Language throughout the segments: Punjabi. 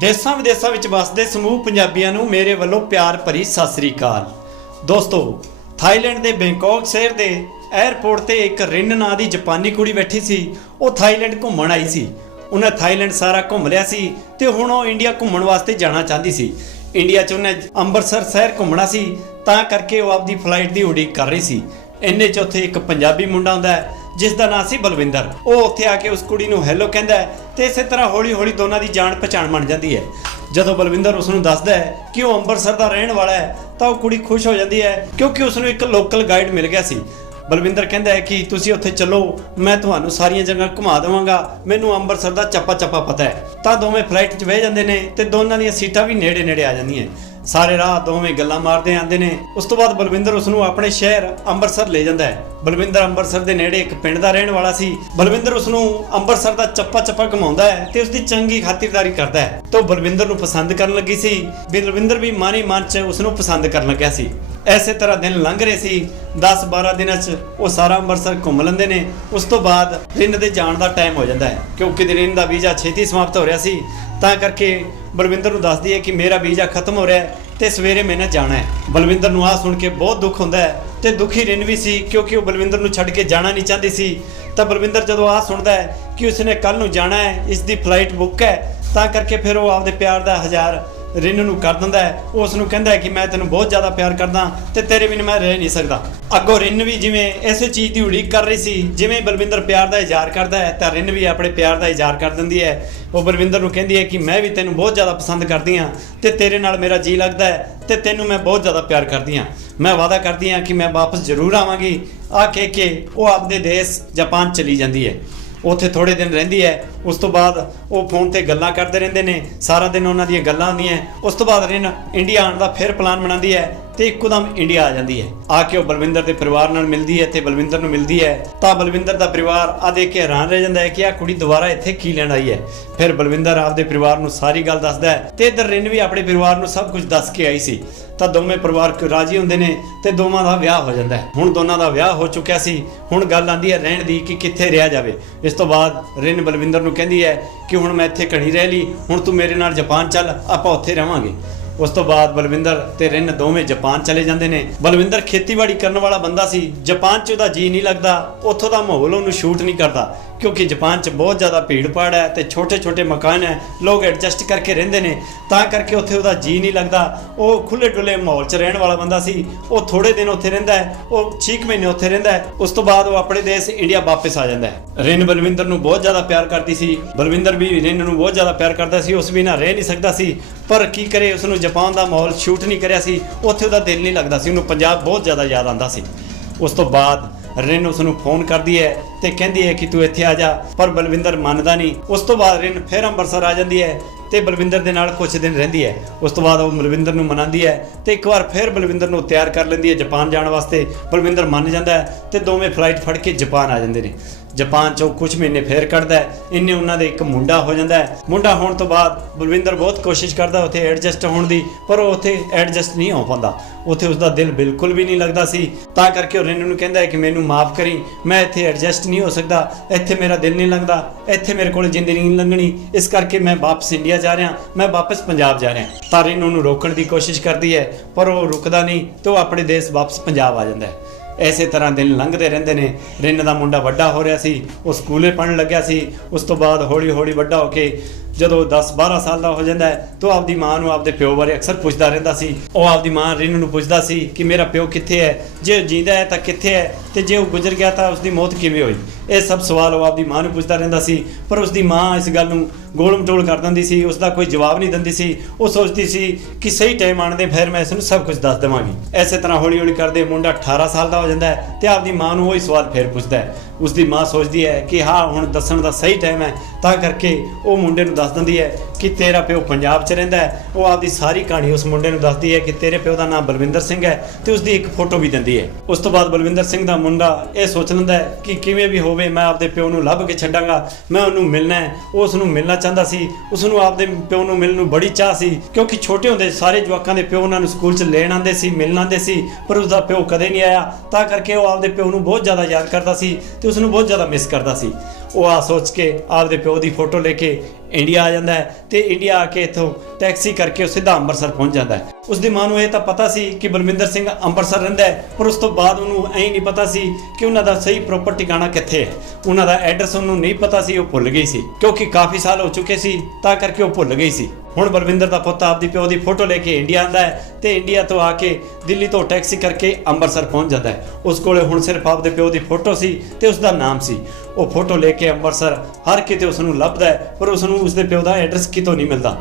ਦੇਸ਼ਾਂ ਵਿਦੇਸ਼ਾਂ ਵਿੱਚ ਵਸਦੇ ਸਮੂਹ ਪੰਜਾਬੀਆਂ ਨੂੰ ਮੇਰੇ ਵੱਲੋਂ ਪਿਆਰ ਭਰੀ ਸਤਿ ਸ੍ਰੀ ਅਕਾਲ। ਦੋਸਤੋ, ਥਾਈਲੈਂਡ ਦੇ ਬੈਂਕਾਕ ਸ਼ਹਿਰ ਦੇ 에ਅਰਪੋਰਟ ਤੇ ਇੱਕ ਰਿੰਨ ਨਾਂ ਦੀ ਜਾਪਾਨੀ ਕੁੜੀ ਬੈਠੀ ਸੀ। ਉਹ ਥਾਈਲੈਂਡ ਘੁੰਮਣ ਆਈ ਸੀ। ਉਹਨੇ ਥਾਈਲੈਂਡ ਸਾਰਾ ਘੁੰਮ ਲਿਆ ਸੀ ਤੇ ਹੁਣ ਉਹ ਇੰਡੀਆ ਘੁੰਮਣ ਵਾਸਤੇ ਜਾਣਾ ਚਾਹੁੰਦੀ ਸੀ। ਇੰਡੀਆ 'ਚ ਉਹਨੇ ਅੰਮ੍ਰਿਤਸਰ ਸ਼ਹਿਰ ਘੁੰਮਣਾ ਸੀ, ਤਾਂ ਕਰਕੇ ਉਹ ਆਪਦੀ ਫਲਾਈਟ ਦੀ ਉਡੀਕ ਕਰ ਰਹੀ ਸੀ। ਇੰਨੇ 'ਚ ਉੱਥੇ ਇੱਕ ਪੰਜਾਬੀ ਮੁੰਡਾ ਹੁੰਦਾ ਹੈ। ਜਿਸ ਦਾ ਨਾਂ ਸੀ ਬਲਵਿੰਦਰ। ਉਹ ਉੱਥੇ ਆ ਕੇ ਉਸ ਕੁੜੀ ਨੂੰ ਹੈਲੋ ਕਹਿੰਦਾ ਹੈ ਤੇ ਇਸੇ ਤਰ੍ਹਾਂ ਹੌਲੀ-ਹੌਲੀ ਦੋਨਾਂ ਦੀ ਜਾਣ ਪਛਾਣ ਬਣ ਜਾਂਦੀ ਹੈ। ਜਦੋਂ ਬਲਵਿੰਦਰ ਉਸ ਨੂੰ ਦੱਸਦਾ ਹੈ ਕਿ ਉਹ ਅੰਮ੍ਰਿਤਸਰ ਦਾ ਰਹਿਣ ਵਾਲਾ ਹੈ, ਤਾਂ ਉਹ ਕੁੜੀ ਖੁਸ਼ ਹੋ ਜਾਂਦੀ ਹੈ ਕਿਉਂਕਿ ਉਸ ਨੂੰ ਇੱਕ ਲੋਕਲ ਗਾਈਡ ਮਿਲ ਗਿਆ ਸੀ। ਬਲਵਿੰਦਰ ਕਹਿੰਦਾ ਹੈ ਕਿ ਤੁਸੀਂ ਉੱਥੇ ਚੱਲੋ, ਮੈਂ ਤੁਹਾਨੂੰ ਸਾਰੀਆਂ ਜਗ੍ਹਾ ਘੁਮਾ ਦੇਵਾਂਗਾ, ਮੈਨੂੰ ਅੰਮ੍ਰਿਤਸਰ ਦਾ ਚੱਪਾ ਚੱਪਾ ਪਤਾ ਹੈ। ਤਾਂ ਦੋਵੇਂ ਫਲਾਈਟ 'ਚ ਬਹਿ ਜਾਂਦੇ ਨੇ ਤੇ ਦੋਨਾਂ ਦੀਆਂ ਸੀਟਾਂ ਵੀ ਨੇੜੇ ਨੇੜੇ ਆ ਜਾਂਦੀਆਂ ਸਾਰੇ ਰਾਹ ਦੋਵੇਂ ਗੱਲਾਂ ਮਾਰਦੇ ਆਂਦੇ ਨੇ। ਉਸ ਤੋਂ ਬਾਅਦ ਬਲਵਿੰਦਰ ਉਸ ਨੂੰ ਆਪਣੇ ਸ਼ਹਿਰ ਅੰਮ੍ਰਿਤਸਰ ਲੈ ਜਾਂਦਾ ਹੈ। ਬਲਵਿੰਦਰ ਅੰਮ੍ਰਿਤਸਰ ਦੇ ਨੇੜੇ ਇੱਕ ਪਿੰਡ ਦਾ ਰਹਿਣ ਵਾਲਾ ਸੀ। ਬਲਵਿੰਦਰ ਉਸ ਨੂੰ ਅੰਮ੍ਰਿਤਸਰ ਦਾ ਚੱਪਾ ਚੱਪਾ ਘੁਮਾਉਂਦਾ ਹੈ ਤੇ ਉਸ ਦੀ ਚੰਗੀ ਖਾਤਿਰਦਾਰੀ ਕਰਦਾ ਹੈ। ਤਾਂ ਉਹ ਬਲਵਿੰਦਰ ਨੂੰ ਪਸੰਦ ਕਰਨ ਲੱਗੀ ਸੀ। ਬਲਵਿੰਦਰ ਵੀ ਮਾਨੀ ਮਨ ਚ ਉਸ ਨੂੰ ਪਸੰਦ ਕਰਨ ਲੱਗਿਆ ਸੀ। ਐਸੇ ਤਰ੍ਹਾਂ ਦਿਨ ਲੰਘ ਰਹੇ ਸੀ। 10-12 ਦਿਨਾਂ 'ਚ ਉਹ ਸਾਰਾ ਅੰਮ੍ਰਿਤਸਰ ਘੁੰਮ ਲੈਂਦੇ ਨੇ। ਉਸ ਤੋਂ ਬਾਅਦ ਰਿੰਨ ਦੇ ਜਾਣ ਦਾ ਟਾਈਮ ਹੋ ਜਾਂਦਾ ਹੈ। ਕਿਉਂਕਿ ਰਿੰਨ ਦਾ ਵੀਜ਼ਾ ਛੇਤੀ ਸਮਾਪਤ ਹੋ ਰਿਹਾ ਸੀ। ਤਾਂ ਕਰਕੇ ਬਲਵਿੰਦਰ ਨੂੰ ਦੱਸਦੀ ਹੈ ਕਿ ਮੇਰਾ ਵੀਜ਼ਾ ਖਤਮ ਹੋ ਰਿਹਾ ਹੈ ਤੇ ਸਵੇਰੇ ਮੈਨੇ ਜਾਣਾ ਹੈ। ਬਲਵਿੰਦਰ ਨੂੰ ਆਹ ਸੁਣ ਕੇ ਬਹੁਤ ਦੁੱਖ ਹੁੰਦਾ ਹੈ ਤੇ ਦੁਖੀ ਰਿੰਨ ਵੀ ਸੀ ਕਿਉਂਕਿ ਉਹ ਬਲਵਿੰਦਰ ਨੂੰ ਛੱਡ ਕੇ ਜਾਣਾ ਨਹੀਂ ਚਾਹੁੰਦੀ ਸੀ। ਤਾਂ ਬਲਵਿੰਦਰ ਜਦੋਂ ਆਹ ਸੁਣਦਾ ਹੈ ਕਿ ਉਸਨੇ ਕੱਲ ਨੂੰ ਜਾਣਾ ਹੈ ਇਸ ਦੀ ਫਲਾਈਟ ਬੁੱਕ ਹੈ, ਤਾਂ ਕਰਕੇ ਫਿਰ ਉਹ ਆਪਦੇ ਪਿਆਰ ਦਾ ਹਜ਼ਾਰ ਰਿੰਨ ਨੂੰ ਕਰ ਦਿੰਦਾ ਹੈ। ਉਸ ਨੂੰ ਕਹਿੰਦਾ ਹੈ ਕਿ ਮੈਂ ਤੈਨੂੰ ਬਹੁਤ ਜ਼ਿਆਦਾ ਪਿਆਰ ਕਰਦਾ ਤੇ ਤੇਰੇ ਬਿਨ ਮੈਂ ਰਹਿ ਨਹੀਂ ਸਕਦਾ। ਅੱਗੋਂ ਰਿੰਨ ਵੀ ਜਿਵੇਂ ਇਸੇ ਚੀਜ਼ ਦੀ ਉਡੀਕ ਕਰ ਰਹੀ ਸੀ, ਜਿਵੇਂ ਬਲਵਿੰਦਰ ਪਿਆਰ ਦਾ ਇਜ਼ਹਾਰ ਕਰਦਾ ਹੈ, ਤਾਂ ਰਿੰਨ ਵੀ ਆਪਣੇ ਪਿਆਰ ਦਾ ਇਜ਼ਹਾਰ ਕਰ ਦਿੰਦੀ ਹੈ। ਉਹ ਬਲਵਿੰਦਰ ਨੂੰ ਕਹਿੰਦੀ ਹੈ ਕਿ ਮੈਂ ਵੀ ਤੈਨੂੰ ਬਹੁਤ ਜ਼ਿਆਦਾ ਪਸੰਦ ਕਰਦੀ ਹਾਂ ਤੇ ਤੇਰੇ ਨਾਲ ਮੇਰਾ ਜੀ ਲੱਗਦਾ ਹੈ ਤੇ ਤੈਨੂੰ ਮੈਂ ਬਹੁਤ ਜ਼ਿਆਦਾ ਪਿਆਰ ਕਰਦੀ ਹਾਂ। ਮੈਂ ਵਾਅਦਾ ਕਰਦੀ ਹਾਂ ਕਿ ਮੈਂ ਵਾਪਸ ਜ਼ਰੂਰ ਆਵਾਂਗੀ। ਆ ਕਹਿ ਕੇ ਉਹ ਆਪਦੇ ਦੇਸ਼ ਜਾਪਾਨ ਚਲੀ ਜਾਂਦੀ ਹੈ। ਉੱਥੇ ਥੋੜੇ ਦਿਨ ਰਹਿੰਦੀ ਹੈ, ਉਸ ਤੋਂ ਬਾਅਦ ਉਹ ਫੋਨ ਤੇ ਗੱਲਾਂ ਕਰਦੇ ਰਹਿੰਦੇ ਨੇ, ਸਾਰਾ ਦਿਨ ਉਹਨਾਂ ਦੀਆਂ ਗੱਲਾਂ ਹੁੰਦੀਆਂ ਉਸ ਤੋਂ ਬਾਅਦ ਰਿਨ ਇੰਡੀਆ ਆਉਣ ਦਾ ਫਿਰ ਪਲਾਨ ਬਣਾਉਂਦੀ ਹੈ। ਤੇ ਇੱਕੋਦਮ ਇੰਡੀਆ ਆ ਜਾਂਦੀ ਹੈ। ਆ ਕੇ ਉਹ ਬਲਵਿੰਦਰ ਦੇ ਪਰਿਵਾਰ ਨਾਲ ਮਿਲਦੀ ਹੈ ਤੇ ਬਲਵਿੰਦਰ ਨੂੰ ਮਿਲਦੀ ਹੈ। ਤਾਂ ਬਲਵਿੰਦਰ ਦਾ ਪਰਿਵਾਰ ਆ ਦੇਖ ਕੇ ਹੈਰਾਨ ਰਹਿ ਜਾਂਦਾ ਹੈ ਕਿ ਆ ਕੁੜੀ ਦੁਬਾਰਾ ਇੱਥੇ ਕੀ ਲੈਣ ਆਈ ਹੈ। ਫਿਰ ਬਲਵਿੰਦਰ ਆਪਦੇ ਪਰਿਵਾਰ ਨੂੰ ਸਾਰੀ ਗੱਲ ਦੱਸਦਾ ਹੈ ਤੇ ਇਧਰ ਰਿਨ ਵੀ ਆਪਣੇ ਪਰਿਵਾਰ ਨੂੰ ਸਭ ਕੁਝ ਦੱਸ ਕੇ ਆਈ ਸੀ। ਤਾਂ ਦੋਵੇਂ ਪਰਿਵਾਰ ਰਾਜੀ ਹੁੰਦੇ ਨੇ ਤੇ ਦੋਵਾਂ ਦਾ ਵਿਆਹ ਹੋ ਜਾਂਦਾ ਹੈ। ਹੁਣ ਦੋਨਾਂ ਦਾ ਵਿਆਹ ਹੋ ਚੁੱਕਿਆ ਸੀ। ਹੁਣ ਗੱਲ ਆਂਦੀ ਹੈ ਰਹਿਣ ਦੀ ਕਿ ਕਿੱਥੇ ਰਿਹਾ ਜਾਵੇ। ਇਸ ਤੋਂ ਬਾਅਦ ਰਿਨ ਬਲਵਿੰਦਰ ਨੂੰ ਕਹਿੰਦੀ ਹੈ ਕਿ ਹੁਣ ਮੈਂ ਇੱਥੇ ਘਣੀ ਰਹਿ ਲਈ, ਹੁਣ ਤੂੰ ਮੇਰੇ ਨਾਲ ਜਾਪਾਨ ਚੱਲ, ਆਪਾਂ ਉੱਥੇ ਰਵਾਂਗੇ। ਉਸ ਤੋਂ ਬਾਅਦ ਬਲਵਿੰਦਰ ਤੇ ਰਿਨ ਦੋਵੇਂ ਜਾਪਾਨ ਚਲੇ ਜਾਂਦੇ ਨੇ। ਬਲਵਿੰਦਰ ਖੇਤੀਬਾੜੀ ਕਰਨ ਵਾਲਾ ਬੰਦਾ ਸੀ। ਜਾਪਾਨ 'ਚ ਉਹਦਾ ਜੀ ਨਹੀਂ ਲੱਗਦਾ। ਉੱਥੋਂ ਦਾ ਮਾਹੌਲ ਉਹਨੂੰ ਸ਼ੂਟ ਨਹੀਂ ਕਰਦਾ। ਕਿਉਂਕਿ ਜਾਪਾਨ 'ਚ ਬਹੁਤ ਜ਼ਿਆਦਾ ਭੀੜ ਭਾੜ ਹੈ ਤੇ ਛੋਟੇ-ਛੋਟੇ ਮਕਾਨ ਹੈ। ਲੋਕ ਐਡਜਸਟ ਕਰਕੇ ਰਹਿੰਦੇ ਨੇ। ਤਾਂ ਕਰਕੇ ਉੱਥੇ ਉਹਦਾ ਜੀ ਨਹੀਂ ਲੱਗਦਾ। ਉਹ ਖੁੱਲੇ ਡੁੱਲੇ ਮਾਹੌਲ 'ਚ ਰਹਿਣ ਵਾਲਾ ਬੰਦਾ ਸੀ। ਉਹ ਥੋੜੇ ਦਿਨ ਉੱਥੇ ਰਹਿੰਦਾ ਹੈ। ਉਹ 6 ਮਹੀਨੇ ਉੱਥੇ ਰਹਿੰਦਾ ਹੈ। ਉਸ ਤੋਂ ਬਾਅਦ ਉਹ ਆਪਣੇ ਦੇਸ਼ ਇੰਡੀਆ ਵਾਪਸ ਆ ਜਾਂਦਾ ਹੈ। ਰਿਨ ਬਲਵਿੰਦਰ ਨੂੰ ਬਹੁਤ ਜ਼ਿਆਦਾ ਪਿਆਰ ਕਰਦੀ ਸੀ। ਬਲਵਿੰਦਰ ਵੀ ਰਿਨ ਨੂੰ ਬਹੁਤ ਜ਼ਿਆਦਾ ਪਿਆਰ ਕਰਦਾ ਸੀ। ਉਸ ਬਿਨਾਂ ਰਹਿ ਨਹੀਂ ਸਕਦਾ ਸੀ। ਪਰ ਕੀ ਕਰੇ ਉਸ ਨੂੰ ਜਾਪਾਨ ਦਾ ਮਾਹੌਲ ਸ਼ੂਟ ਨਹੀਂ ਕਰਿਆ ਸੀ। ਉੱਥੇ ਉਹਦਾ ਦਿਲ ਨਹੀਂ ਲੱਗਦਾ ਸੀ। ਉਹਨੂੰ ਪੰਜਾਬ ਬਹੁਤ ਜ਼ਿਆਦਾ ਯਾਦ ਆਉਂਦਾ ਸੀ। ਉਸ ਤੋਂ ਬਾਅਦ ਰਿਨ ਉਸ ਨੂੰ ਫੋਨ ਕਰਦੀ ਹੈ ਤੇ ਕਹਿੰਦੀ ਹੈ ਕਿ ਤੂੰ ਇੱਥੇ ਆ ਜਾ, ਪਰ ਬਲਵਿੰਦਰ ਮੰਨਦਾ ਨਹੀਂ। ਉਸ ਤੋਂ ਬਾਅਦ ਰਿਨ ਫਿਰ ਅੰਮ੍ਰਿਤਸਰ ਆ ਜਾਂਦੀ ਹੈ ਤੇ ਬਲਵਿੰਦਰ ਦੇ ਨਾਲ ਕੁਝ ਦਿਨ ਰਹਿੰਦੀ ਹੈ। ਉਸ ਤੋਂ ਬਾਅਦ ਉਹ ਬਲਵਿੰਦਰ ਨੂੰ ਮਨਾਉਂਦੀ ਹੈ ਤੇ ਇੱਕ ਵਾਰ ਫਿਰ ਬਲਵਿੰਦਰ ਨੂੰ ਤਿਆਰ ਕਰ ਲੈਂਦੀ ਹੈ ਜਾਪਾਨ ਜਾਣ ਵਾਸਤੇ। ਬਲਵਿੰਦਰ ਮੰਨ ਜਾਂਦਾ ਹੈ ਤੇ ਦੋਵੇਂ ਫਲਾਈਟ ਫੜ ਕੇ ਜਾਪਾਨ ਆ ਜਾਂਦੇ ਨੇ। ਜਾਪਾਨ ਚੋਂ ਕੁਝ ਮਹੀਨੇ ਫੇਰ ਕੱਢਦਾ ਇੰਨੇ ਉਹਨਾਂ ਦੇ ਇੱਕ ਮੁੰਡਾ ਹੋ ਜਾਂਦਾ ਮੁੰਡਾ ਹੋਣ ਤੋਂ ਬਾਅਦ ਬਲਵਿੰਦਰ ਬਹੁਤ ਕੋਸ਼ਿਸ਼ ਕਰਦਾ ਉੱਥੇ ਐਡਜਸਟ ਹੋਣ ਦੀ, ਪਰ ਉਹ ਉੱਥੇ ਐਡਜਸਟ ਨਹੀਂ ਹੋ ਪਾਉਂਦਾ। ਉੱਥੇ ਉਸ ਦਾ ਦਿਲ ਬਿਲਕੁਲ ਵੀ ਨਹੀਂ ਲੱਗਦਾ ਸੀ। ਤਾਂ ਕਰਕੇ ਉਹ ਰਿੰਨ ਨੂੰ ਕਹਿੰਦਾ ਹੈ ਕਿ ਮੈਨੂੰ ਮਾਫ ਕਰੀ। ਮੈਂ ਇੱਥੇ ਐਡਜਸਟ ਨਹੀਂ ਹੋ ਸਕਦਾ। ਇੱਥੇ ਮੇਰਾ ਦਿਲ ਨਹੀਂ ਲੱਗਦਾ। ਇੱਥੇ ਮੇਰੇ ਕੋਲ ਜ਼ਿੰਦਗੀ ਨਹੀਂ ਲੰਘਣੀ। ਇਸ ਕਰਕੇ ਮੈਂ ਵਾਪਸ ਇੰਡੀਆ ਜਾ ਰਿਹਾ। ਮੈਂ ਵਾਪਸ ਪੰਜਾਬ ਜਾ ਰਿਹਾ। ਤਾਂ ਰਿੰਨ ਉਹਨੂੰ ਰੋਕਣ ਦੀ ਕੋਸ਼ਿਸ਼ ਕਰਦੀ ਹੈ, ਪਰ ਉਹ ਰੁਕਦਾ ਨਹੀਂ ਤੇ ਉਹ ਆਪਣੇ ਦੇਸ਼ ਵਾਪਸ ਪੰਜਾਬ ਆ ਜਾਂਦਾ ਹੈ। ਐਸੇ ਤਰ੍ਹਾਂ ਦਿਨ ਲੰਘਦੇ ਰਹਿੰਦੇ ਨੇ। ਰਿੰਨ ਦਾ ਮੁੰਡਾ ਵੱਡਾ ਹੋ ਰਿਹਾ ਸੀ, ਉਹ ਸਕੂਲੇ ਪੜਨ ਲੱਗਿਆ ਸੀ। ਉਸ ਤੋਂ ਬਾਅਦ ਹੌਲੀ ਹੌਲੀ ਵੱਡਾ ਹੋ ਕੇ ਜਦੋਂ 10 12 ਸਾਲ ਦਾ ਹੋ ਜਾਂਦਾ ਹੈ, ਤਾਂ ਆਪਦੀ ਮਾਂ ਨੂੰ ਆਪਦੇ ਪਿਓ ਬਾਰੇ ਅਕਸਰ ਪੁੱਛਦਾ ਰਹਿੰਦਾ ਸੀ। ਉਹ ਆਪਦੀ ਮਾਂ ਰਿੰਨ ਨੂੰ ਪੁੱਛਦਾ ਸੀ ਕਿ ਮੇਰਾ ਪਿਓ ਕਿੱਥੇ ਹੈ? ਜੇ ਉਹ ਜਿੰਦਾ ਹੈ ਤਾਂ ਕਿੱਥੇ ਹੈ? ਤੇ ਜੇ ਉਹ ਗੁਜ਼ਰ ਗਿਆ ਤਾਂ ਉਸ ਦੀ ਮੌਤ ਕਿਵੇਂ ਹੋਈ? ਇਹ ਸਭ ਸਵਾਲ ਉਹ ਆਪਦੀ ਮਾਂ ਨੂੰ ਪੁੱਛਦਾ ਰਹਿੰਦਾ ਸੀ, ਪਰ ਉਸ ਦੀ ਮਾਂ ਇਸ ਗੱਲ ਨੂੰ ਗੋਲ ਮਟੋਲ ਕਰ ਦਿੰਦੀ ਸੀ ਉਸ ਦਾ ਕੋਈ ਜਵਾਬ ਨਹੀਂ ਦਿੰਦੀ ਸੀ। ਉਹ ਸੋਚਦੀ ਸੀ ਕਿ ਸਹੀ ਟਾਈਮ ਆਣ ਦੇ ਫਿਰ ਮੈਂ ਇਸ ਨੂੰ ਸਭ ਕੁਝ ਦੱਸ ਦੇਵਾਂਗੀ। ਐਸੇ ਤਰ੍ਹਾਂ ਹੌਲੀ ਹੌਲੀ ਕਰਦੇ ਮੁੰਡਾ 18 ਸਾਲ ਦਾ ਹੋ ਜਾਂਦਾ ਹੈ ਤੇ ਆਪਦੀ ਮਾਂ ਨੂੰ ਉਹੀ ਸਵਾਲ ਫੇਰ ਪੁੱਛਦਾ ਹੈ। ਉਸ ਦੀ ਮਾਂ ਸੋਚਦੀ ਹੈ ਕਿ ਹਾਂ, ਹੁਣ ਦੱਸਣ ਦਾ ਸਹੀ ਟਾਈਮ ਹੈ। ਤਾਂ ਕਰਕੇ ਉਹ ਮੁੰਡੇ ਨੂੰ ਦੱਸ ਦਿੰਦੀ ਹੈ ਕਿ ਤੇਰਾ ਪਿਓ ਪੰਜਾਬ 'ਚ ਰਹਿੰਦਾ ਹੈ। ਉਹ ਆਪਦੀ ਸਾਰੀ ਕਹਾਣੀ ਉਸ ਮੁੰਡੇ ਨੂੰ ਦੱਸਦੀ ਹੈ ਕਿ ਤੇਰੇ ਪਿਓ ਦਾ ਨਾਮ ਬਲਵਿੰਦਰ ਸਿੰਘ ਹੈ ਤੇ ਉਸ ਦੀ ਇੱਕ ਫੋਟੋ ਵੀ ਦਿੰਦੀ ਹੈ। ਉਸ ਤੋਂ ਬਾਅਦ ਬਲਵਿੰਦਰ ਸਿੰਘ ਦਾ ਮੁੰਡਾ ਇਹ ਸੋਚ ਲੈਂਦਾ ਕਿ ਕਿਵੇਂ ਵੀ ਹੋਵੇ ਮੈਂ ਆਪਦੇ ਪਿਓ ਨੂੰ ਲੱਭ ਕੇ ਛੱਡਾਂਗਾ, ਮੈਂ ਉਹਨੂੰ ਮਿਲਣਾ ਹੈ। ਉਹ ਉਸ ਨੂੰ ਮਿਲਣਾ ਚਾਹੁੰਦਾ ਸੀ ਉਸ ਨੂੰ ਆਪਦੇ ਪਿਓ ਨੂੰ ਮਿਲਣ ਨੂੰ ਬੜੀ ਚਾਹ ਸੀ, ਕਿਉਂਕਿ ਛੋਟੇ ਹੁੰਦੇ ਸਾਰੇ ਜਵਾਕਾਂ ਦੇ ਪਿਓ ਉਹਨਾਂ ਨੂੰ ਸਕੂਲ 'ਚ ਲੈਣ ਆਉਂਦੇ ਸੀ, ਮਿਲਣ ਆਉਂਦੇ ਸੀ, ਪਰ ਉਸ ਦਾ ਪਿਓ ਕਦੇ ਨਹੀਂ ਆਇਆ। ਤਾਂ ਕਰਕੇ ਉਹ ਆਪਦੇ ਪਿਓ ਨੂੰ ਬਹੁਤ ਜ਼ਿਆਦਾ ਯਾਦ ਕਰਦਾ ਸੀ ਤੇ ਉਸ ਨੂੰ ਬਹੁਤ ਜ਼ਿਆਦਾ ਮਿਸ ਕਰਦਾ ਸੀ। ਉਹ ਆ ਸੋਚ ਕੇ ਆਪਦੇ ਪਿਓ ਦੀ ਫੋਟੋ ਲੈ ਕੇ ਇੰਡੀਆ ਆ ਜਾਂਦਾ ਹੈ ਤੇ ਇੰਡੀਆ ਆ ਕੇ ਇੱਥੋਂ ਟੈਕਸੀ ਕਰਕੇ ਉਹ ਸਿੱਧਾ ਅੰਮ੍ਰਿਤਸਰ ਪਹੁੰਚ ਜਾਂਦਾ ਹੈ। ਉਸ ਦੀ ਮਾਂ ਨੂੰ ਇਹ ਤਾਂ ਪਤਾ ਸੀ ਕਿ ਬਲਵਿੰਦਰ ਸਿੰਘ ਅੰਮ੍ਰਿਤਸਰ ਰਹਿੰਦਾ ਹੈ, ਪਰ ਉਸ ਤੋਂ ਬਾਅਦ ਉਹਨੂੰ ਐਂ ਨਹੀਂ ਪਤਾ ਸੀ ਕਿ ਉਹਨਾਂ ਦਾ ਸਹੀ ਪ੍ਰੋਪਰ ਟਿਕਾਣਾ ਕਿੱਥੇ ਹੈ। ਉਹਨਾਂ ਦਾ ਐਡਰੈਸ ਉਹਨੂੰ ਨਹੀਂ ਪਤਾ ਸੀ, ਉਹ ਭੁੱਲ ਗਈ ਸੀ। ਕਿਉਂਕਿ ਕਾਫੀ ਸਾਲ ਹੋ ਚੁੱਕੇ ਸੀ, ਤਾਂ ਕਰਕੇ ਉਹ ਭੁੱਲ ਗਈ ਸੀ। ਹੁਣ ਬਲਵਿੰਦਰ ਦਾ ਪੁੱਤ ਆਪਦੀ ਪਿਓ ਦੀ ਫੋਟੋ ਲੈ ਕੇ ਇੰਡੀਆ ਆਂਦਾ ਹੈ ਤੇ ਇੰਡੀਆ ਤੋਂ ਆ ਕੇ ਦਿੱਲੀ ਤੋਂ ਟੈਕਸੀ ਕਰਕੇ ਅੰਮ੍ਰਿਤਸਰ ਪਹੁੰਚ ਜਾਂਦਾ ਹੈ। ਉਸ ਕੋਲੇ ਹੁਣ ਸਿਰਫ ਆਪਦੇ ਪਿਓ ਦੀ ਫੋਟੋ ਸੀ ਤੇ ਉਸ ਦਾ ਨਾਮ ਸੀ। ਉਹ ਫੋਟੋ ਲੈ ਕੇ ਅੰਮ੍ਰਿਤਸਰ ਹਰ ਕਿਤੇ ਉਸ ਨੂੰ ਲੱਭਦਾ ਹੈ, ਪਰ ਉਸ ਨੂੰ ਉਸਦੇ ਪਿਓ ਦਾ ਐਡਰੈਸ ਕਿਤੋਂ ਨਹੀਂ ਮਿਲਦਾ।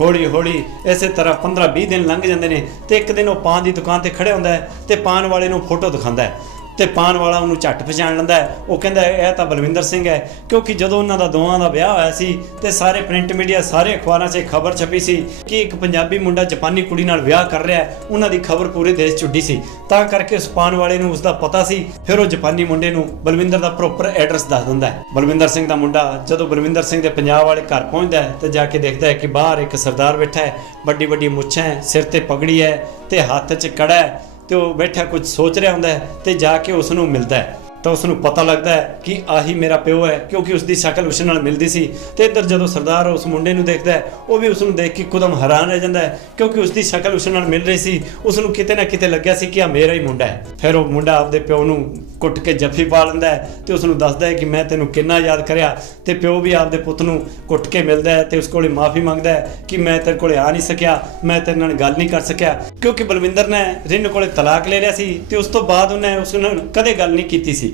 ਹੌਲੀ ਹੌਲੀ ਇਸੇ ਤਰ੍ਹਾਂ 15 20 ਦਿਨ ਲੰਘ ਜਾਂਦੇ ਨੇ ਤੇ ਇੱਕ ਦਿਨ ਉਹ ਪਾਨ ਦੀ ਦੁਕਾਨ ਤੇ ਖੜਿਆ ਹੁੰਦਾ ਹੈ ਤੇ ਪਾਨ ਵਾਲੇ ਨੂੰ ਫੋਟੋ ਦਿਖਾਉਂਦਾ ਹੈ। ਤੇ ਪਾਣ ਵਾਲਾ ਉਹਨੂੰ ਝੱਟ ਪਛਾਣ ਲੈਂਦਾ ਹੈ। ਉਹ ਕਹਿੰਦਾ, ਇਹ ਤਾਂ ਬਲਵਿੰਦਰ ਸਿੰਘ ਹੈ। ਕਿਉਂਕਿ ਜਦੋਂ ਉਹਨਾਂ ਦਾ ਦੋਵਾਂ ਦਾ ਵਿਆਹ ਹੋਇਆ ਸੀ ਤੇ ਸਾਰੇ ਪ੍ਰਿੰਟ ਮੀਡੀਆ, ਸਾਰੇ ਅਖਬਾਰਾਂ 'ਚ ਖਬਰ ਛਪੀ ਸੀ ਕਿ ਇੱਕ ਪੰਜਾਬੀ ਮੁੰਡਾ ਜਾਪਾਨੀ ਕੁੜੀ ਨਾਲ ਵਿਆਹ ਕਰ ਰਿਹਾ ਹੈ। ਉਹਨਾਂ ਦੀ ਖਬਰ ਪੂਰੇ ਦੇਸ਼ 'ਚ ਉੱਡੀ ਸੀ। ਤਾਂ ਕਰਕੇ ਉਸ ਪਾਣ ਵਾਲੇ ਨੂੰ ਉਸ ਦਾ ਪਤਾ ਸੀ। ਫਿਰ ਉਹ ਜਾਪਾਨੀ ਮੁੰਡੇ ਨੂੰ ਬਲਵਿੰਦਰ ਦਾ ਪ੍ਰੋਪਰ ਐਡਰੈਸ ਦੱਸ ਦਿੰਦਾ ਹੈ। ਬਲਵਿੰਦਰ ਸਿੰਘ ਦਾ ਮੁੰਡਾ ਜਦੋਂ ਬਲਵਿੰਦਰ ਸਿੰਘ ਦੇ ਪੰਜਾਬ ਵਾਲੇ ਘਰ ਪਹੁੰਚਦਾ ਹੈ ਤੇ ਜਾ ਕੇ ਦੇਖਦਾ ਹੈ ਕਿ ਬਾਹਰ ਇੱਕ ਸਰਦਾਰ ਬੈਠਾ ਹੈ। ਵੱਡੀ ਵੱਡੀ ਮੁੱਛਾਂ ਹੈ, ਸਿਰ ਤੇ ਪਗੜੀ ਹੈ ਤੇ ਹੱਥ 'ਚ ਕੜਾ ਹੈ। ਤੇ ਉਹ ਬੈਠਾ ਕੁਝ ਸੋਚ ਰਿਹਾ ਹੁੰਦਾ ਹੈ ਤੇ ਜਾ ਕੇ ਉਸ ਨੂੰ ਮਿਲਦਾ ਹੈ। ਤਾਂ ਉਸ ਨੂੰ ਪਤਾ ਲੱਗਦਾ ਹੈ ਕਿ ਆਹੀ ਮੇਰਾ ਪਿਓ ਹੈ, ਕਿਉਂਕਿ ਉਸ ਦੀ ਸ਼ਕਲ ਉਸ ਨਾਲ ਮਿਲਦੀ ਸੀ। ਤੇ ਇੱਧਰ ਜਦੋਂ ਸਰਦਾਰ ਉਸ ਮੁੰਡੇ ਨੂੰ ਦੇਖਦਾ ਹੈ, ਉਹ ਵੀ ਉਸ ਨੂੰ ਦੇਖ ਕੇ ਖੁਦਮ ਹੈਰਾਨ ਰਹਿ ਜਾਂਦਾ ਹੈ, ਕਿਉਂਕਿ ਉਸ ਦੀ ਸ਼ਕਲ ਉਸ ਨਾਲ ਮਿਲ ਰਹੀ ਸੀ। ਉਸ ਨੂੰ ਕਿਤੇ ਨਾ ਕਿਤੇ ਲੱਗਿਆ ਸੀ ਕਿ ਆ ਮੇਰਾ ਹੀ ਮੁੰਡਾ ਹੈ। ਫਿਰ ਉਹ ਮੁੰਡਾ ਆਪਦੇ ਪਿਓ ਨੂੰ ਕੁੱਟ ਕੇ ਜੱਫੀ ਪਾ ਲੈਂਦਾ ਹੈ ਤੇ ਉਸ ਨੂੰ ਦੱਸਦਾ ਹੈ ਕਿ ਮੈਂ ਤੈਨੂੰ ਕਿੰਨਾ ਯਾਦ ਕਰਿਆ। ਤੇ ਪਿਓ ਵੀ ਆਪਦੇ ਪੁੱਤ ਨੂੰ ਕੁੱਟ ਕੇ ਮਿਲਦਾ ਹੈ ਤੇ ਉਸ ਕੋਲੇ ਮਾਫੀ ਮੰਗਦਾ ਹੈ ਕਿ ਮੈਂ ਤੇਰੇ ਕੋਲੇ ਆ ਨਹੀਂ ਸਕਿਆ, ਮੈਂ ਤੇਰੇ ਨਾਲ ਗੱਲ ਨਹੀਂ ਕਰ ਸਕਿਆ। ਕਿਉਂਕਿ ਬਲਵਿੰਦਰ ਨੇ ਰਿੰਨ ਕੋਲੇ ਤਲਾਕ ਲੈ ਲਿਆ ਸੀ ਤੇ ਉਸ ਤੋਂ ਬਾਅਦ ਉਹਨੇ ਉਸ ਨਾਲ ਕਦੇ ਗੱਲ ਨਹੀਂ ਕੀਤੀ ਸੀ।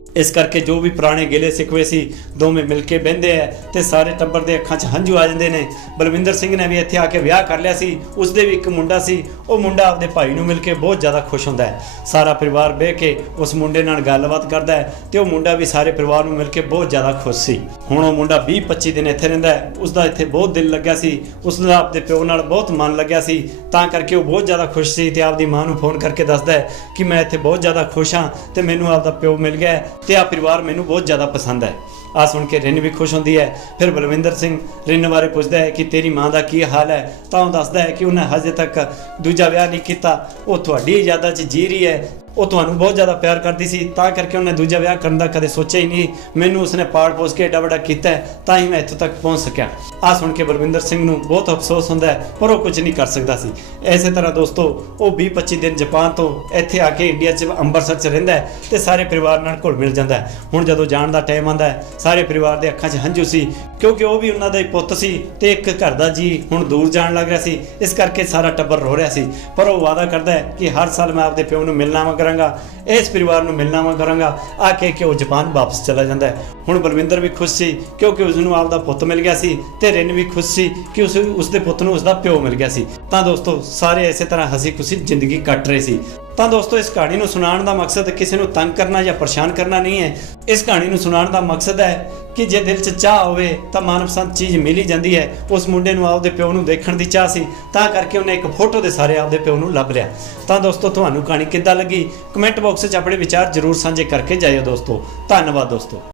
ਇਸ ਕਰਕੇ ਜੋ ਵੀ ਪੁਰਾਣੇ ਗਿਲੇ ਸਿਕਵੇ ਸੀ, ਦੋਵੇਂ ਮਿਲ ਕੇ ਬਹਿੰਦੇ ਆ ਤੇ ਸਾਰੇ ਟੱਬਰ ਦੇ ਅੱਖਾਂ 'ਚ ਹੰਝੂ ਆ ਜਾਂਦੇ ਨੇ। ਬਲਵਿੰਦਰ ਸਿੰਘ ਨੇ ਵੀ ਇੱਥੇ ਆ ਕੇ ਵਿਆਹ ਕਰ ਲਿਆ ਸੀ, ਉਸਦੇ ਵੀ ਇੱਕ ਮੁੰਡਾ ਸੀ, ਉਹ ਮੁੰਡਾ ਆਪਦੇ ਭਾਈ ਨੂੰ ਮਿਲ ਕੇ ਬਹੁਤ ਜ਼ਿਆਦਾ ਖੁਸ਼ ਹੁੰਦਾ ਹੈ। ਸਾਰਾ ਪਰਿਵਾਰ ਬਹਿ ਕੇ ਉਸ ਮੁੰਡੇ ਨਾਲ ਗੱਲਬਾਤ ਕਰਦਾ ਹੈ ਤੇ ਉਹ ਮੁੰਡਾ ਵੀ ਸਾਰੇ ਪਰਿਵਾਰ ਨੂੰ ਮਿਲ ਕੇ ਬਹੁਤ ਜ਼ਿਆਦਾ ਖੁਸ਼ ਸੀ। ਹੁਣ ਉਹ ਮੁੰਡਾ 20 25 ਦਿਨ ਇੱਥੇ ਰਹਿੰਦਾ ਹੈ ਉਸ ਇੱਥੇ ਬਹੁਤ ਦਿਲ ਲੱਗਿਆ ਸੀ ਉਸ ਦਾ ਆਪਦੇ ਪਿਓ ਨਾਲ ਬਹੁਤ ਮਨ ਲੱਗਿਆ ਸੀ, ਤਾਂ ਕਰਕੇ ਉਹ ਬਹੁਤ ਜ਼ਿਆਦਾ ਖੁਸ਼ ਸੀ ਤੇ ਆਪਦੀ ਮਾਂ ਨੂੰ ਫੋਨ ਕਰਕੇ ਦੱਸਦਾ ਹੈ ਕਿ ਮੈਂ ਇੱਥੇ ਬਹੁਤ ਜ਼ਿਆਦਾ ਖੁਸ਼ ਹਾਂ ਤੇ ਮੈਨੂੰ ਆਪਦਾ ਪਿਓ ਮਿਲ ਗਿਆ ਤੇ ਆ ਪਰਿਵਾਰ ਮੈਨੂੰ ਬਹੁਤ ਜ਼ਿਆਦਾ ਪਸੰਦ ਹੈ। ਆ ਸੁਣ ਕੇ ਰਿੰਨ ਵੀ ਖੁਸ਼ ਹੁੰਦੀ ਹੈ। ਫਿਰ ਬਲਵਿੰਦਰ ਸਿੰਘ ਰਿੰਨ ਬਾਰੇ ਪੁੱਛਦਾ ਹੈ ਕਿ ਤੇਰੀ ਮਾਂ ਦਾ ਕੀ ਹਾਲ ਹੈ? ਤਾਂ ਉਹ ਦੱਸਦਾ ਹੈ ਕਿ ਉਹਨੇ ਹਜੇ ਤੱਕ ਦੂਜਾ ਵਿਆਹ ਨਹੀਂ ਕੀਤਾ। ਉਹ ਤੁਹਾਡੀ ਯਾਦਾਂ 'ਚ ਜੀ ਰਹੀ ਹੈ। ਉਹ ਤੁਹਾਨੂੰ ਬਹੁਤ ਜ਼ਿਆਦਾ ਪਿਆਰ ਕਰਦੀ ਸੀ, ਤਾਂ ਕਰਕੇ ਉਹਨੇ ਦੂਜਾ ਵਿਆਹ ਕਰਨ ਦਾ ਕਦੇ ਸੋਚਿਆ ਹੀ ਨਹੀਂ। ਮੈਨੂੰ ਉਸਨੇ ਪਾੜ ਪੋਸ ਕੇ ਏਡਾ ਵੱਡਾ ਕੀਤਾ ਤਾਂ ਹੀ ਮੈਂ ਇੱਥੋਂ ਤੱਕ ਪਹੁੰਚ ਸਕਿਆ। ਆ ਸੁਣ ਕੇ ਬਲਵਿੰਦਰ ਸਿੰਘ ਨੂੰ ਬਹੁਤ ਅਫਸੋਸ ਹੁੰਦਾ ਪਰ ਉਹ ਕੁਝ ਨਹੀਂ ਕਰ ਸਕਦਾ ਸੀ। ਐਸੇ ਤਰ੍ਹਾਂ ਦੋਸਤੋ, ਉਹ 20 25 ਦਿਨ ਜਾਪਾਨ ਤੋਂ ਇੱਥੇ ਆ ਕੇ ਇੰਡੀਆ 'ਚ ਅੰਮ੍ਰਿਤਸਰ 'ਚ ਰਹਿੰਦਾ ਹੈ ਤੇ ਸਾਰੇ ਪਰਿਵਾਰ ਨਾਲ ਘੁਲ ਮਿਲ ਜਾਂਦਾ ਹੁਣ ਜਦੋਂ ਜਾਣ ਦਾ ਟਾਈਮ ਆਉਂਦਾ ਸਾਰੇ ਪਰਿਵਾਰ ਦੇ ਅੱਖਾਂ 'ਚ ਹੰਝੂ ਸੀ, ਕਿਉਂਕਿ ਉਹ ਵੀ ਉਹਨਾਂ ਦਾ ਹੀ ਪੁੱਤ ਸੀ ਤੇ ਇੱਕ ਘਰ ਦਾ ਜੀ ਹੁਣ ਦੂਰ ਜਾਣ ਲੱਗ ਰਿਹਾ ਸੀ। ਇਸ ਕਰਕੇ ਸਾਰਾ ਟੱਬਰ ਰੋ ਰਿਹਾ ਸੀ। ਪਰ ਉਹ ਵਾਅਦਾ ਕਰਦਾ ਹੈ ਕਿ ਹਰ ਸਾਲ ਮੈਂ ਆਪਦੇ ਪਿਓ ਨੂੰ ਮਿਲਣਾ ਵਾ ਕਰਾਂਗਾ, ਇਸ ਪਰਿਵਾਰ ਨੂੰ ਮਿਲਣਾ ਵਾ ਕਰਾਂਗਾ। ਆ ਕੇ ਕਿ ਉਹ ਜਾਪਾਨ ਵਾਪਸ ਚਲਾ ਜਾਂਦਾ ਹੈ। ਹੁਣ ਬਲਵਿੰਦਰ ਵੀ ਖੁਸ਼ ਸੀ, ਕਿਉਂਕਿ ਉਸ ਨੂੰ ਆਪਦਾ ਪੁੱਤ ਮਿਲ ਗਿਆ ਸੀ ਤੇ ਰਿਨ ਵੀ ਖੁਸ਼ ਸੀ ਕਿ ਉਸ ਉਸ ਦੇ ਪੁੱਤ ਨੂੰ ਉਸ ਦਾ ਪਿਓ ਮਿਲ ਗਿਆ ਸੀ। ਤਾਂ ਦੋਸਤੋ, ਸਾਰੇ ਇਸੇ ਤਰ੍ਹਾਂ ਹਸੀ ਖੁਸ਼ੀ ਜ਼ਿੰਦਗੀ ਕੱਟ ਰਹੇ ਸੀ। ਤਾਂ ਦੋਸਤੋ, ਇਸ ਕਹਾਣੀ ਨੂੰ ਸੁਣਾਉਣ ਦਾ ਮਕਸਦ ਕਿਸੇ ਨੂੰ ਤੰਗ ਕਰਨਾ ਜਾਂ ਪਰੇਸ਼ਾਨ ਕਰਨਾ ਨਹੀਂ ਹੈ। ਇਸ ਕਹਾਣੀ ਨੂੰ ਸੁਣਾਉਣ ਦਾ ਮਕਸਦ ਹੈ ਕਿ ਜੇ ਦਿਲ 'ਚ ਚਾਹ ਹੋਵੇ ਤਾਂ ਮਨਪਸੰਦ ਚੀਜ਼ ਮਿਲ ਹੀ ਜਾਂਦੀ ਹੈ। ਉਸ ਮੁੰਡੇ ਨੂੰ ਆਪਦੇ ਪਿਓ ਨੂੰ ਦੇਖਣ ਦੀ ਚਾਹ ਸੀ। ਤਾਂ ਕਰਕੇ ਉਹਨੇ ਇੱਕ ਫੋਟੋ ਦੇ ਸਾਰੇ ਆਪਦੇ ਪਿਓ ਨੂੰ ਲੱਭ ਲਿਆ। ਤਾਂ ਦੋਸਤੋ, ਤੁਹਾਨੂੰ ਕਹਾਣੀ ਕਿੱਦਾਂ ਲੱਗੀ? ਕਮੈਂਟ ਬਾਕਸ 'ਚ ਆਪਣੇ ਵਿਚਾਰ ਜ਼ਰੂਰ ਸਾਂਝੇ ਕਰਕੇ ਜਾਇਓ ਦੋਸਤੋ। ਧੰਨਵਾਦ ਦੋਸਤੋ।